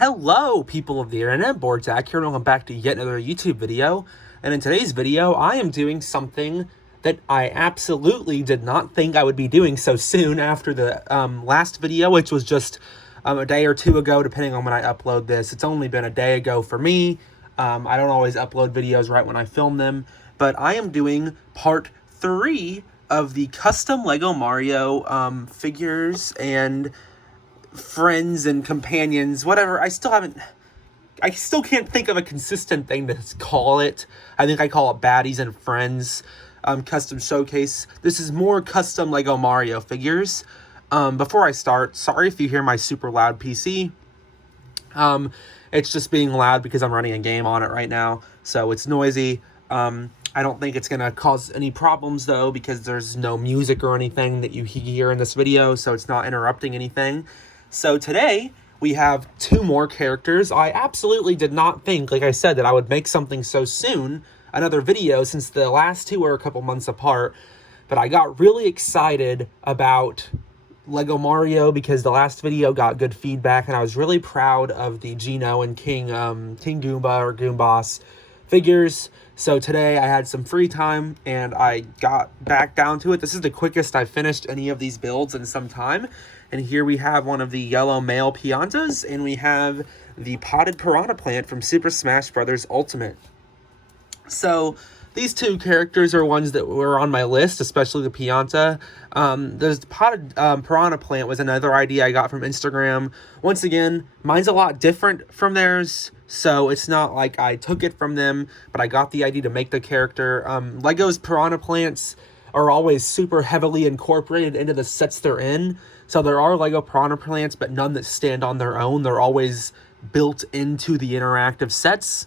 Hello, people of the internet, Boardzack here, and welcome back to yet another YouTube video. And in today's video, I am doing something that I absolutely did not think I would be doing so soon after the last video, which was just a day or two ago, depending on when I upload this. It's only been a day ago for me. I don't always upload videos right when I film them, but I am doing part 3 of the custom Lego Mario figures and friends and companions, whatever. I still can't think of a consistent thing to call it. I think I call it Baddies and Friends custom showcase. This is more custom Lego Mario figures. Before I start, sorry if you hear my super loud PC. It's just being loud because I'm running a game on it right now, so it's noisy. I don't think it's gonna cause any problems though, because there's no music or anything that you hear in this video, so it's not interrupting anything. So today, we have 2 more characters. I absolutely did not think, like I said, that I would make something so soon, another video, since the last 2 are a couple months apart. But I got really excited about Lego Mario because the last video got good feedback, and I was really proud of the Geno and King Goomba or Goomboss figures. So today I had some free time and I got back down to it. This is the quickest I've finished any of these builds in some time. And here we have one of the yellow male Piantas, and we have the potted Piranha Plant from Super Smash Bros. Ultimate. So these 2 characters are ones that were on my list, especially the Pianta. The potted Piranha Plant was another idea I got from Instagram. Once again, mine's a lot different from theirs, so it's not like I took it from them, but I got the idea to make the character. Lego's Piranha Plants are always super heavily incorporated into the sets they're in. So there are Lego Piranha Plants, but none that stand on their own. They're always built into the interactive sets.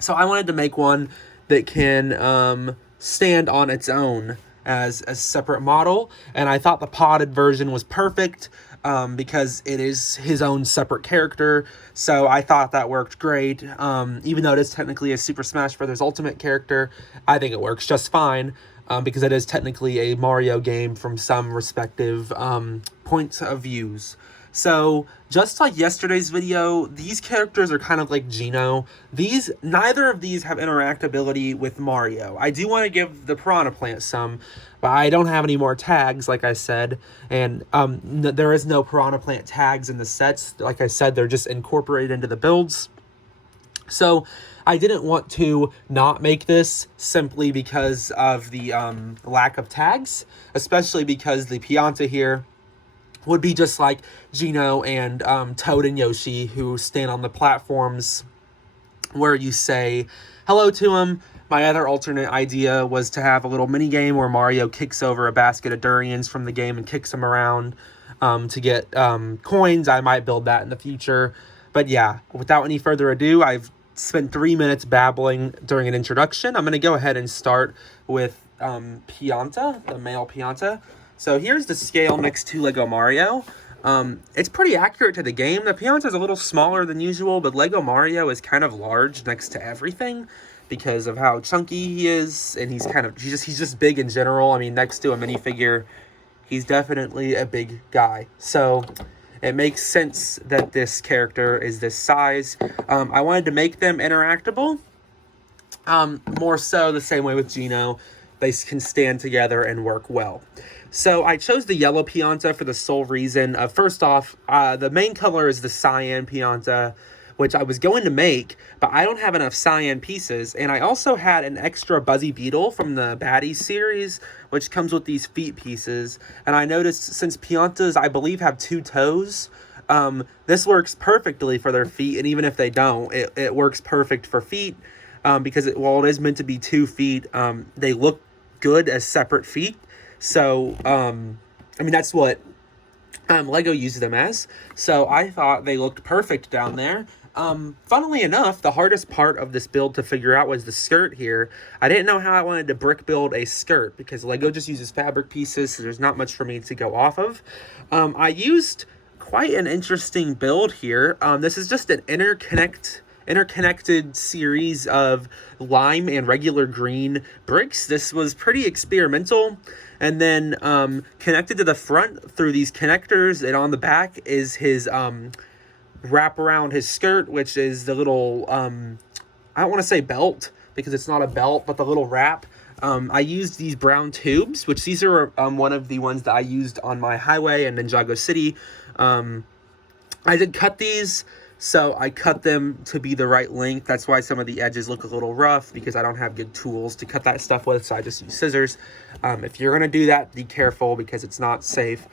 So I wanted to make one that can stand on its own as a separate model. And I thought the potted version was perfect because it is his own separate character. So I thought that worked great. Even though it is technically a Super Smash Bros. Ultimate character, I think it works just fine. Because it is technically a Mario game from some respective points of views. So, just like yesterday's video, these characters are kind of like Geno. Neither of these have interactability with Mario. I do want to give the Piranha Plant some, but I don't have any more tags, like I said. And there is no Piranha Plant tags in the sets. Like I said, they're just incorporated into the builds. So I didn't want to not make this simply because of the lack of tags, especially because the Pianta here would be just like Geno and Toad and Yoshi, who stand on the platforms where you say hello to them. My other alternate idea was to have a little mini game where Mario kicks over a basket of durians from the game and kicks them around to get coins. I might build that in the future. But yeah, without any further ado, I've spent 3 minutes babbling during an introduction. I'm going to go ahead and start with Pianta, the male Pianta. So here's the scale next to Lego Mario. It's pretty accurate to the game. The Pianta is a little smaller than usual, but Lego Mario is kind of large next to everything because of how chunky he is, and he's just big in general. I mean, next to a minifigure, he's definitely a big guy. So it makes sense that this character is this size. I wanted to make them interactable. More so the same way with Geno. They can stand together and work well. So I chose the yellow Pianta for the sole reason of, first off, the main color is the cyan Pianta, which I was going to make, but I don't have enough cyan pieces. And I also had an extra Buzzy Beetle from the Baddies series, which comes with these feet pieces. And I noticed since Piantas, I believe, have 2 toes, this works perfectly for their feet. And even if they don't, it works perfect for feet because while it is meant to be 2 feet, they look good as separate feet. So, I mean, that's what Lego uses them as. So I thought they looked perfect down there. Funnily enough, the hardest part of this build to figure out was the skirt here. I didn't know how I wanted to brick build a skirt because Lego just uses fabric pieces, so there's not much for me to go off of. I used quite an interesting build here. This is just an interconnected series of lime and regular green bricks. This was pretty experimental. And then connected to the front through these connectors and on the back is his wrap around his skirt, which is the little, I don't want to say belt, because it's not a belt, but the little wrap. I used these brown tubes, which these are one of the ones that I used on my highway in Ninjago City. I did cut these, so I cut them to be the right length. That's why some of the edges look a little rough, because I don't have good tools to cut that stuff with, so I just use scissors. If you're going to do that, be careful, because it's not safe.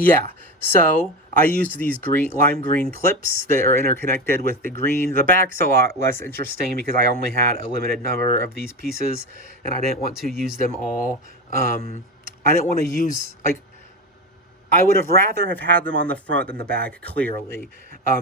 Yeah, so I used these lime green clips that are interconnected with the green. The back's a lot less interesting because I only had a limited number of these pieces, and I didn't want to use them all. I didn't want to use, like, I would have rather have had them on the front than the back, clearly,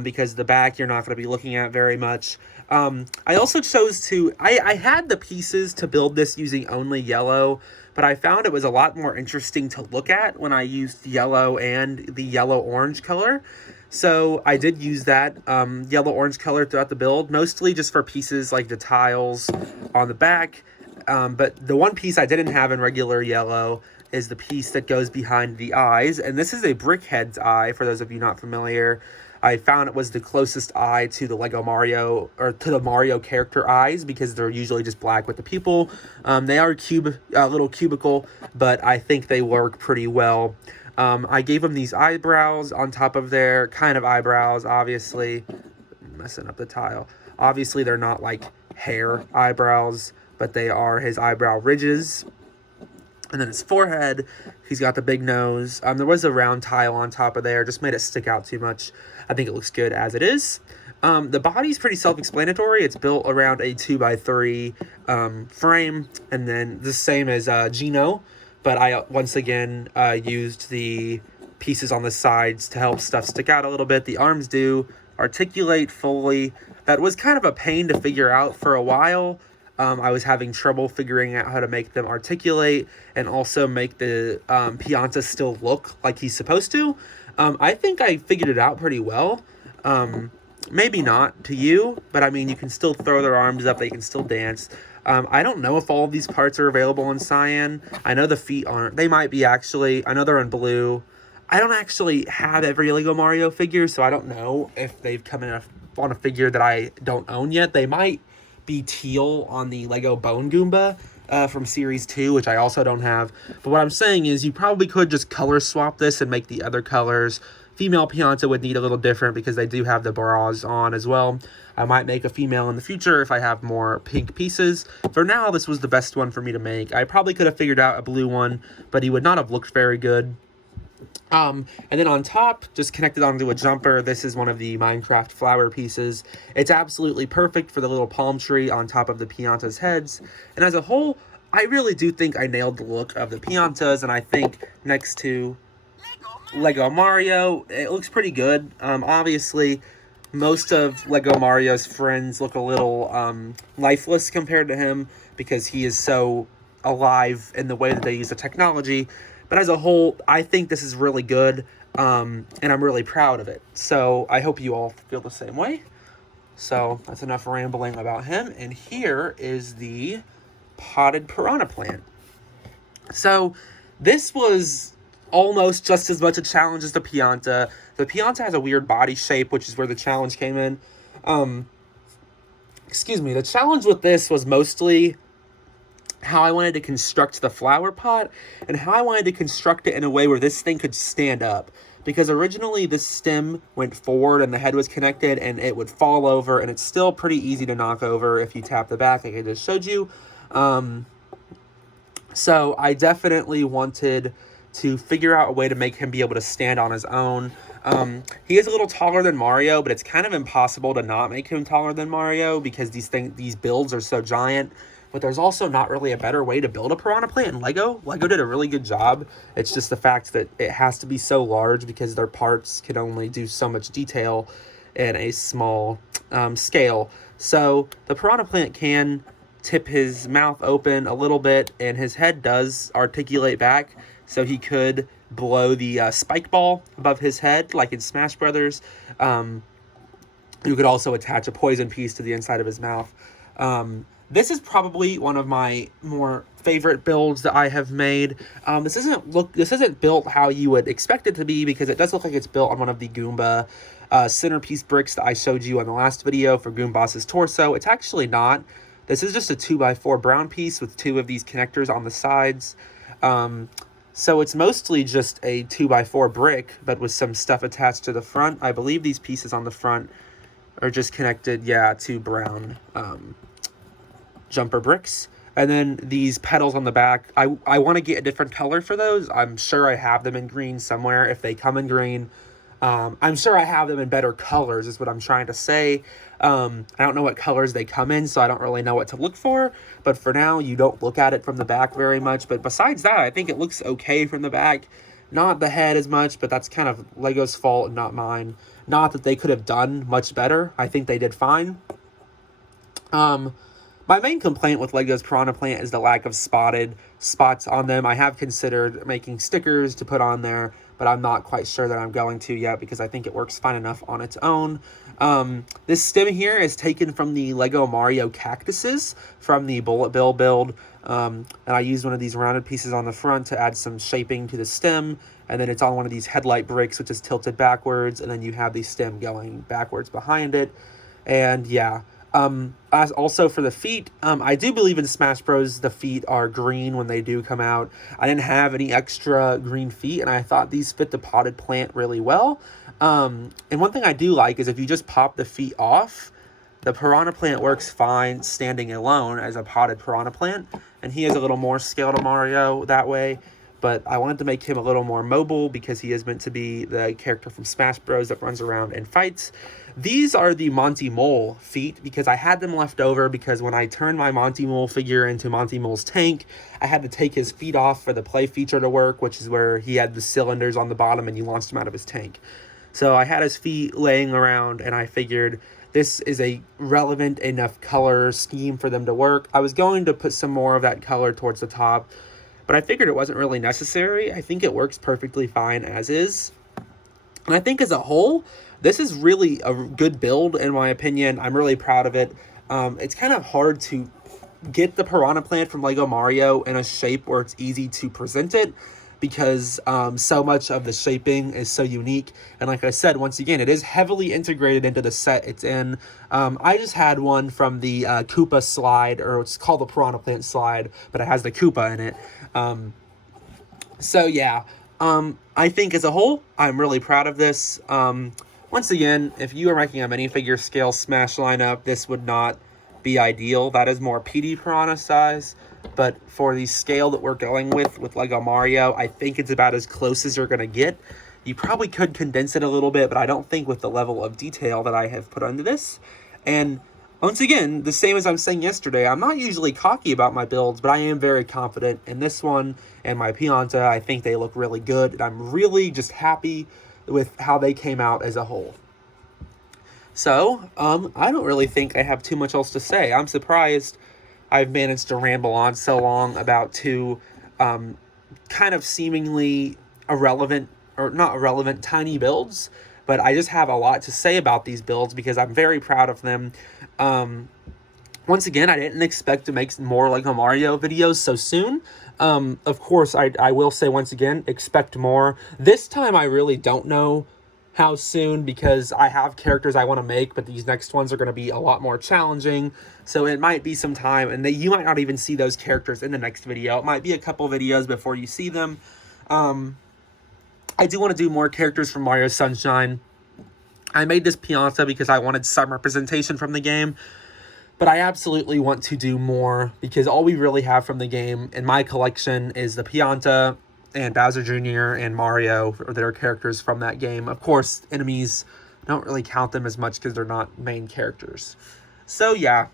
because the back you're not going to be looking at very much. I also chose to, I had the pieces to build this using only yellow, but I found it was a lot more interesting to look at when I used yellow and the yellow-orange color. So I did use that yellow-orange color throughout the build, mostly just for pieces like the tiles on the back. But the one piece I didn't have in regular yellow is the piece that goes behind the eyes. And this is a Brickhead's eye, for those of you not familiar. I found it was the closest eye to the Lego Mario, or to the Mario character eyes, because they're usually just black with the pupil. They are little cubicle, but I think they work pretty well. I gave them these eyebrows on top of their kind of eyebrows, obviously. I'm messing up the tile. Obviously, they're not like hair eyebrows, but they are his eyebrow ridges. And then his forehead, he's got the big nose. There was a round tile on top of there, just made it stick out too much. I think it looks good as it is. The body's pretty self-explanatory. It's built around a 2x3 frame, and then the same as Gino, but I once again used the pieces on the sides to help stuff stick out a little bit. The arms do articulate fully. That was kind of a pain to figure out for a while. I was having trouble figuring out how to make them articulate and also make the Pianta still look like he's supposed to. I think I figured it out pretty well. Maybe not to you, but I mean, you can still throw their arms up. They can still dance. I don't know if all of these parts are available in cyan. I know the feet aren't. They might be, actually. I know they're in blue. I don't actually have every Lego Mario figure, so I don't know if they've come in on a figure that I don't own yet. They might be teal on the Lego Bone Goomba from Series 2, which I also don't have. But what I'm saying is you probably could just color swap this and make the other colors. Female Pianta would need a little different because they do have the bras on as well. I might make a female in the future if I have more pink pieces. For now, this was the best one for me to make. I probably could have figured out a blue one, but he would not have looked very good. And then on top, just connected onto a jumper, this is one of the Minecraft flower pieces. It's absolutely perfect for the little palm tree on top of the Pianta's heads. And as a whole, I really do think I nailed the look of the Piantas, and I think next to Lego Mario, it looks pretty good. Obviously, most of Lego Mario's friends look a little lifeless compared to him because he is so alive in the way that they use the technology. But as a whole, I think this is really good, and I'm really proud of it. So I hope you all feel the same way. So that's enough rambling about him. And here is the potted Piranha Plant. So this was almost just as much a challenge as the Pianta. The Pianta has a weird body shape, which is where the challenge came in. The challenge with this was mostly how I wanted to construct the flower pot and how I wanted to construct it in a way where this thing could stand up. Because originally this stem went forward and the head was connected and it would fall over, and it's still pretty easy to knock over if you tap the back like I just showed you. So I definitely wanted to figure out a way to make him be able to stand on his own. He is a little taller than Mario, but it's kind of impossible to not make him taller than Mario because these builds are so giant. But there's also not really a better way to build a Piranha Plant in Lego. Lego did a really good job. It's just the fact that it has to be so large because their parts can only do so much detail in a small scale. So the Piranha Plant can tip his mouth open a little bit, and his head does articulate back, so he could blow the spike ball above his head like in Smash Brothers. You could also attach a poison piece to the inside of his mouth. This is probably one of my more favorite builds that I have made. This isn't built how you would expect it to be, because it does look like it's built on one of the Goomba centerpiece bricks that I showed you in the last video for Goomboss's torso. It's actually not. This is just a 2x4 brown piece with 2 of these connectors on the sides. So it's mostly just a 2x4 brick, but with some stuff attached to the front. I believe these pieces on the front are just connected, yeah, to brown jumper bricks. And then these petals on the back, I want to get a different color for those. I'm sure I have them in green somewhere. If they come in green, I'm sure I have them in better colors is what I'm trying to say. I don't know what colors they come in, so I don't really know what to look for. But for now, you don't look at it from the back very much. But besides that, I think it looks okay from the back. Not the head as much, but that's kind of Lego's fault and not mine. Not that they could have done much better. I think they did fine. My main complaint with Lego's Piranha Plant is the lack of spotted spots on them. I have considered making stickers to put on there, but I'm not quite sure that I'm going to yet, because I think it works fine enough on its own. This stem here is taken from the Lego Mario cactuses from the Bullet Bill build. And I used one of these rounded pieces on the front to add some shaping to the stem. And then it's on one of these headlight bricks, which is tilted backwards. And then you have the stem going backwards behind it. And yeah. As also for the feet, I do believe in Smash Bros. The feet are green when they do come out. I didn't have any extra green feet, and I thought these fit the potted plant really well. And one thing I do like is if you just pop the feet off, the Piranha Plant works fine standing alone as a potted Piranha Plant. And he has a little more scale to Mario that way. But I wanted to make him a little more mobile because he is meant to be the character from Smash Bros. That runs around and fights. These are the Monty Mole feet because I had them left over because when I turned my Monty Mole figure into Monty Mole's tank, I had to take his feet off for the play feature to work, which is where he had the cylinders on the bottom and you launched him out of his tank. So I had his feet laying around and I figured this is a relevant enough color scheme for them to work. I was going to put some more of that color towards the top, but I figured it wasn't really necessary. I think it works perfectly fine as is. And I think as a whole, this is really a good build, in my opinion. I'm really proud of it. It's kind of hard to get the Piranha Plant from Lego Mario in a shape where it's easy to present it because so much of the shaping is so unique. And like I said, once again, it is heavily integrated into the set it's in. I just had one from the Koopa slide, or it's called the Piranha Plant slide, but it has the Koopa in it. So yeah, I think as a whole, I'm really proud of this. Once again, if you are making a minifigure scale Smash lineup, this would not be ideal. That is more PD Piranha size. But for the scale that we're going with Lego Mario, I think it's about as close as you're going to get. You probably could condense it a little bit, but I don't think with the level of detail that I have put into this. And once again, the same as I'm saying yesterday, I'm not usually cocky about my builds, but I am very confident in this one and my Pianta. I think they look really good, and I'm really just happy with how they came out as a whole. So, I don't really think I have too much else to say. I'm surprised I've managed to ramble on so long about two kind of seemingly irrelevant, or not irrelevant, tiny builds. But I just have a lot to say about these builds because I'm very proud of them. Once again, I didn't expect to make more Lego Mario videos so soon. Of course, I will say once again, expect more. This time I really don't know how soon because I have characters I want to make, but these next ones are going to be a lot more challenging. So it might be some time, and you might not even see those characters in the next video. It might be a couple videos before you see them. I do want to do more characters from Mario Sunshine. I made this Pianta because I wanted some representation from the game. But I absolutely want to do more because all we really have from the game in my collection is the Pianta and Bowser Jr. and Mario, or their characters from that game. Of course, enemies, don't really count them as much because they're not main characters. So yeah,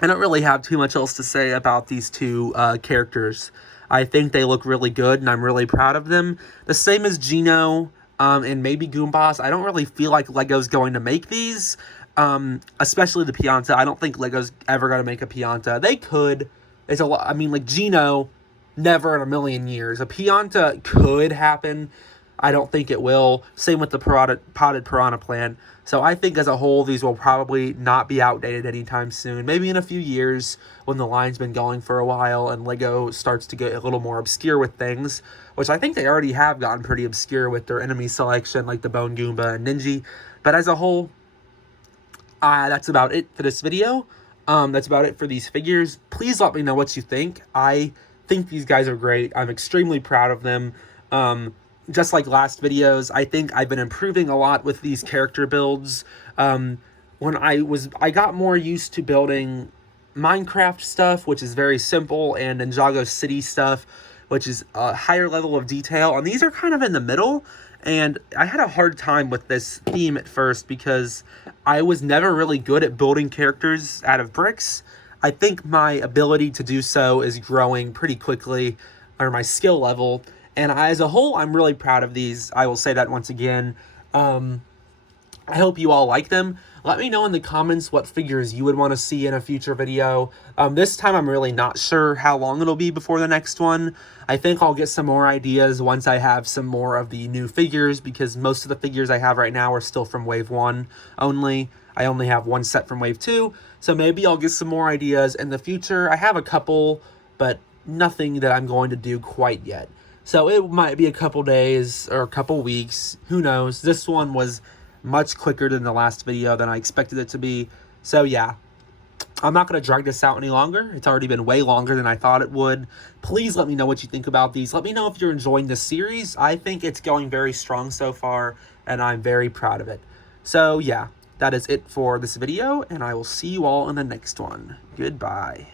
I don't really have too much else to say about these two characters. I think they look really good, and I'm really proud of them. The same as Geno and maybe Goomboss. I don't really feel like Lego's going to make these, especially the Pianta. I don't think Lego's ever going to make a Pianta. They could. It's a lot. I mean, like Geno, never in a million years. A Pianta could happen, I don't think it will. Same with the potted Piranha Plant. So I think as a whole, these will probably not be outdated anytime soon. Maybe in a few years when the line's been going for a while and LEGO starts to get a little more obscure with things, which I think they already have gotten pretty obscure with their enemy selection, like the Bone Goomba and Ninja. But as a whole, that's about it for this video. That's about it for these figures. Please let me know what you think. I think these guys are great. I'm extremely proud of them. Just like last videos, I think I've been improving a lot with these character builds. When I got more used to building Minecraft stuff, which is very simple, and Ninjago City stuff, which is a higher level of detail. And these are kind of in the middle. And I had a hard time with this theme at first because I was never really good at building characters out of bricks. I think my ability to do so is growing pretty quickly, or my skill level. And as a whole, I'm really proud of these. I will say that once again. I hope you all like them. Let me know in the comments what figures you would want to see in a future video. This time I'm really not sure how long it'll be before the next one. I think I'll get some more ideas once I have some more of the new figures, because most of the figures I have right now are still from Wave 1 only. I only have one set from Wave 2, so maybe I'll get some more ideas in the future. I have a couple, but nothing that I'm going to do quite yet. So it might be a couple days or a couple weeks. Who knows? This one was much quicker than the last video than I expected it to be. So yeah, I'm not going to drag this out any longer. It's already been way longer than I thought it would. Please let me know what you think about these. Let me know if you're enjoying this series. I think it's going very strong so far, and I'm very proud of it. So yeah, that is it for this video, and I will see you all in the next one. Goodbye.